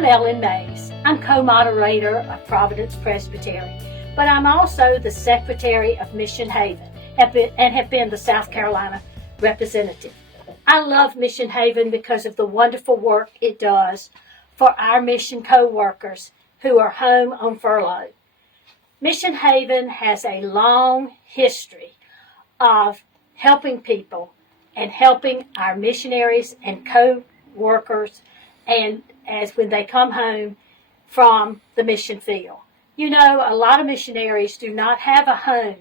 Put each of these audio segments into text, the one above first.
I'm Ellen Mays. I'm co-moderator of Providence Presbytery, but I'm also the Secretary of Mission Haven and have been the South Carolina representative. I love Mission Haven because of the wonderful work it does for our mission co-workers who are home on furlough. Mission Haven has a long history of helping people and helping our missionaries and co-workers and as when they come home from the mission field. You know, a lot of missionaries do not have a home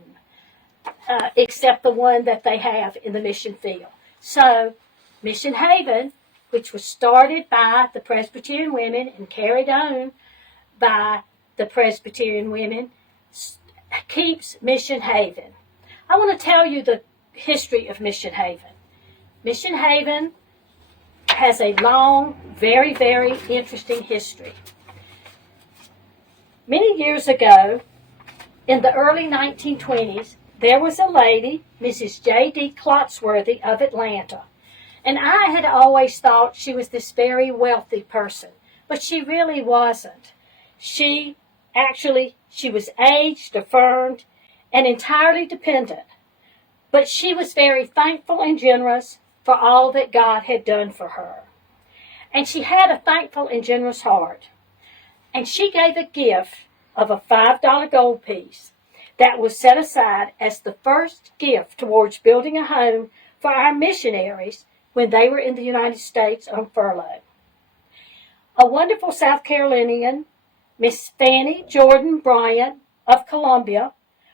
except the one that they have in the mission field. So Mission Haven, which was started by the Presbyterian women and carried on by the Presbyterian women, keeps Mission Haven. I want to tell you the history of Mission Haven. Mission Haven has a long, very, very interesting history. Many years ago, in the early 1920s, there was a lady, Mrs. J.D. Clotsworthy of Atlanta, and I had always thought she was this very wealthy person, but she really wasn't. She was aged, affirmed, and entirely dependent, but she was very thankful and generous for all that God had done for her. And she had a thankful and generous heart. And she gave a gift of a $5 gold piece that was set aside as the first gift towards building a home for our missionaries when they were in the United States on furlough. A wonderful South Carolinian, Miss Fanny Jordan Bryant of Columbia,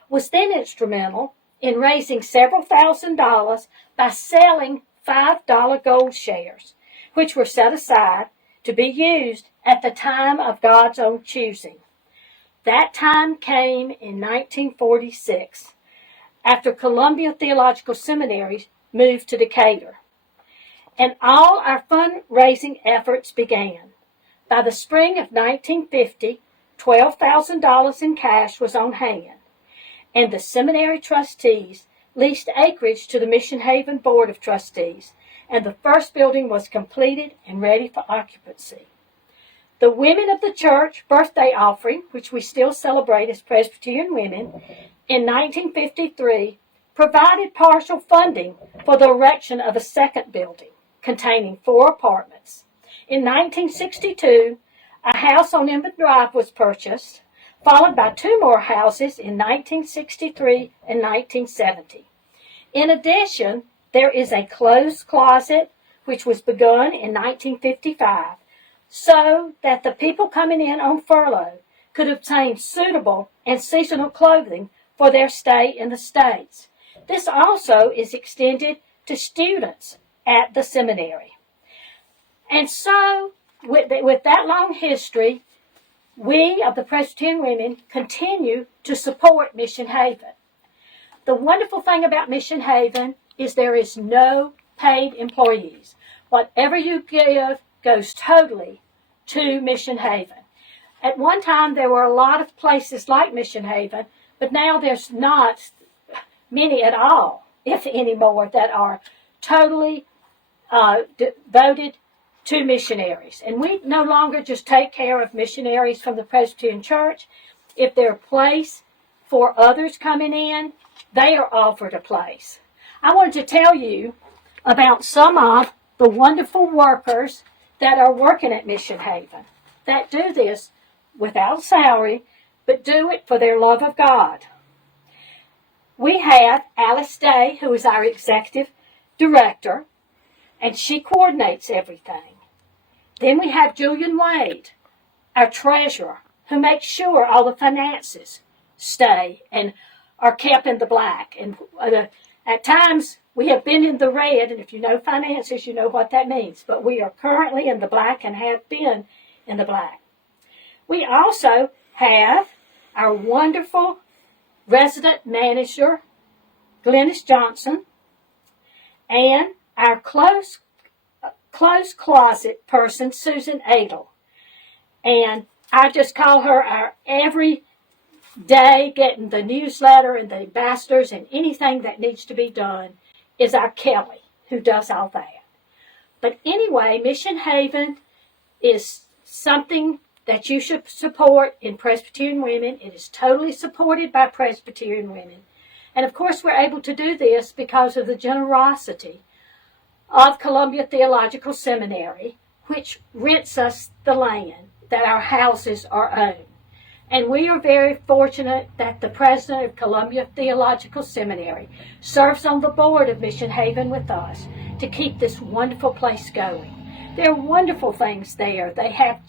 was then instrumental in raising several $1,000s by selling $5 gold shares, which were set aside to be used at the time of God's own choosing. That time came in 1946, after Columbia Theological Seminary moved to Decatur. And all our fundraising efforts began. By the spring of 1950, $12,000 in cash was on hand, and the seminary trustees leased acreage to the Mission Haven Board of Trustees, and the first building was completed and ready for occupancy. The women of the church birthday offering, which we still celebrate as Presbyterian women, in 1953 provided partial funding for the erection of a second building containing 4 apartments. In 1962, a house on Inman Drive was purchased, followed by 2 more houses in 1963 and 1970. In addition, there is a clothes closet, which was begun in 1955, so that the people coming in on furlough could obtain suitable and seasonal clothing for their stay in the States. This also is extended to students at the seminary. And so, with that long history, we of the Presbyterian women continue to support Mission Haven. The wonderful thing about Mission Haven is there is no paid employees. Whatever you give goes totally to Mission Haven. At one time, there were a lot of places like Mission Haven, but now there's not many at all, if any more, that are totally devoted to missionaries. And we no longer just take care of missionaries from the Presbyterian Church. If there's a place for others coming in, they are offered a place. I wanted to tell you about some of the wonderful workers that are working at Mission Haven that do this without salary, but do it for their love of God. We have Alice Day, who is our executive director, and she coordinates everything. Then we have Julian Wade, our treasurer, who makes sure all the finances stay and are kept in the black. And at times, we have been in the red, and if you know finances, you know what that means. But we are currently in the black and have been in the black. We also have our wonderful resident manager, Glennis Johnson, and our close closet person, Susan Adel. And I just call her our every day getting the newsletter and the ambassadors and anything that needs to be done is our Kelly, who does all that. But anyway, Mission Haven is something that you should support in Presbyterian women. It is totally supported by Presbyterian women. And of course, we're able to do this because of the generosity of Columbia Theological Seminary, which rents us the land that our houses are owned. And we are very fortunate that the president of Columbia Theological Seminary serves on the board of Mission Haven with us to keep this wonderful place going. There are wonderful things there. They have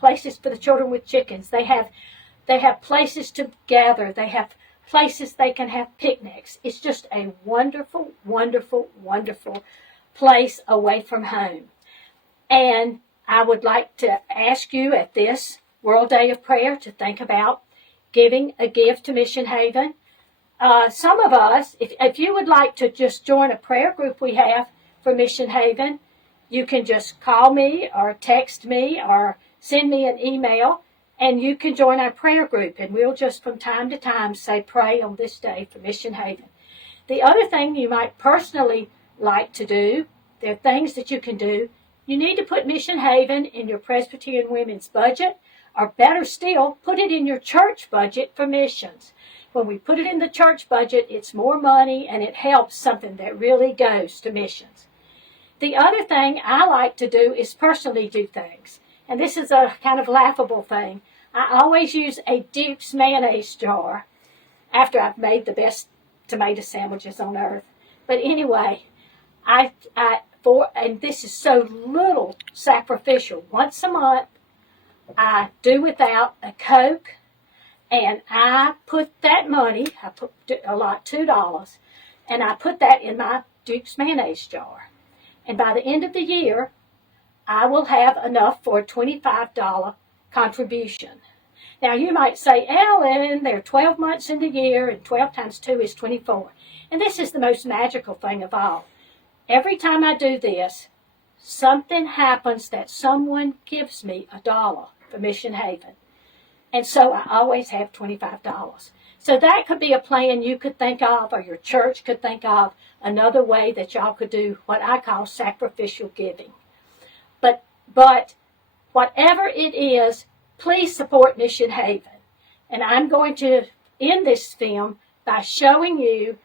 places for the children with chickens. They have places to gather. They have places they can have picnics. It's just a wonderful, wonderful, wonderful place away from home. And I would like to ask you at this World Day of Prayer to think about giving a gift to Mission Haven. Some of us, if you would like to just join a prayer group we have for Mission Haven, you can just call me or text me or send me an email, and you can join our prayer group, and we'll just from time to time say, pray on this day for Mission Haven. The other thing you might personally like to do, there are things that you can do. You need to put Mission Haven in your Presbyterian women's budget, or better still, put it in your church budget for missions. When we put it in the church budget, it's more money and it helps something that really goes to missions. The other thing I like to do is personally do things. And this is a kind of laughable thing. I always use a Duke's mayonnaise jar after I've made the best tomato sandwiches on earth. But anyway, and this is so little sacrificial. Once a month, I do without a Coke, and I put that money, I put a lot, $2, and I put that in my Duke's mayonnaise jar. And by the end of the year, I will have enough for a $25 contribution. Now, you might say, Ellen, there are 12 months in the year, and 12 times 2 is 24. And this is the most magical thing of all. Every time I do this, something happens that someone gives me $1 for Mission Haven. And so I always have $25. So that could be a plan you could think of, or your church could think of, another way that y'all could do what I call sacrificial giving. But whatever it is, please support Mission Haven. And I'm going to end this film by showing you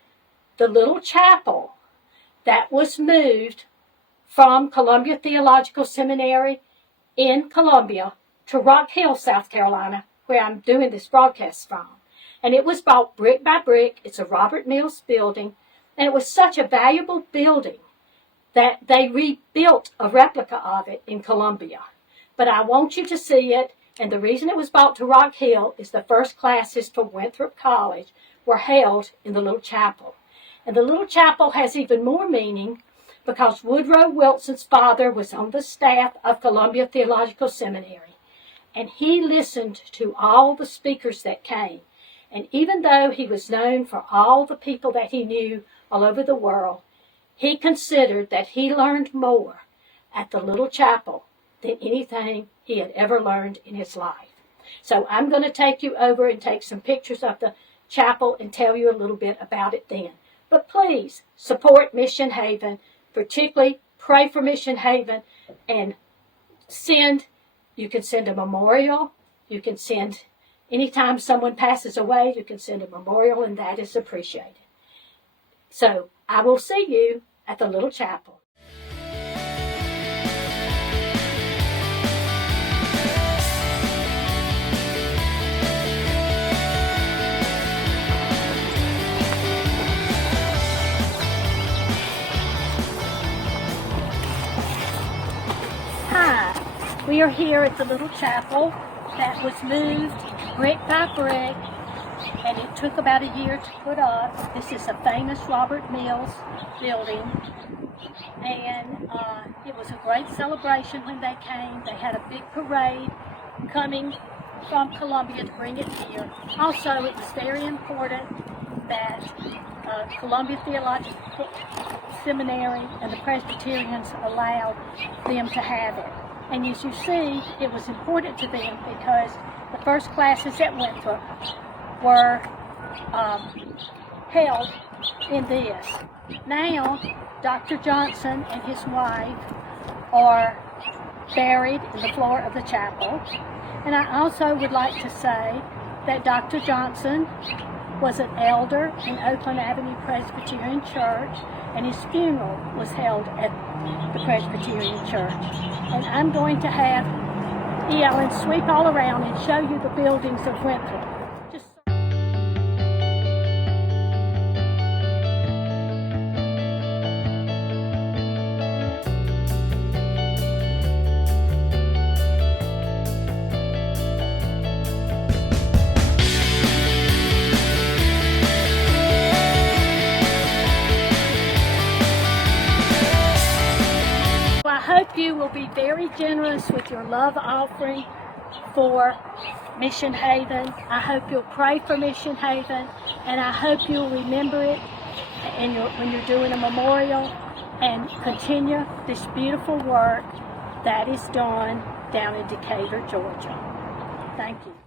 the little chapel that was moved from Columbia Theological Seminary in Columbia to Rock Hill, South Carolina, where I'm doing this broadcast from. And it was built brick by brick. It's a Robert Mills building. And it was such a valuable building that they rebuilt a replica of it in Columbia. But I want you to see it. And the reason it was brought to Rock Hill is the first classes for Winthrop College were held in the little chapel. And the little chapel has even more meaning because Woodrow Wilson's father was on the staff of Columbia Theological Seminary. And he listened to all the speakers that came. And even though he was known for all the people that he knew all over the world, he considered that he learned more at the little chapel than anything he had ever learned in his life. So I'm going to take you over and take some pictures of the chapel and tell you a little bit about it then. But please support Mission Haven, particularly pray for Mission Haven, and you can send a memorial, you can send, anytime someone passes away, you can send a memorial, and that is appreciated. So I will see you at the little chapel. Hi, we are here at the little chapel that was moved brick by brick, and it took about a year to put up. This is a famous Robert Mills building, and it was a great celebration when they came. They had a big parade coming from Columbia to bring it here. Also, it was very important that Columbia Theological Seminary and the Presbyterians allowed them to have it. And as you see, it was important to them because the first classes at Winthrop were held in this. Now, Dr. Johnson and his wife are buried in the floor of the chapel. And I also would like to say that Dr. Johnson was an elder in Oakland Avenue Presbyterian Church, and his funeral was held at the Presbyterian Church. And I'm going to have Ellen sweep all around and show you the buildings of Winthrop. I hope you will be very generous with your love offering for Mission Haven. I hope you'll pray for Mission Haven, and I hope you'll remember it when you're doing a memorial, and continue this beautiful work that is done down in Decatur, Georgia. Thank you.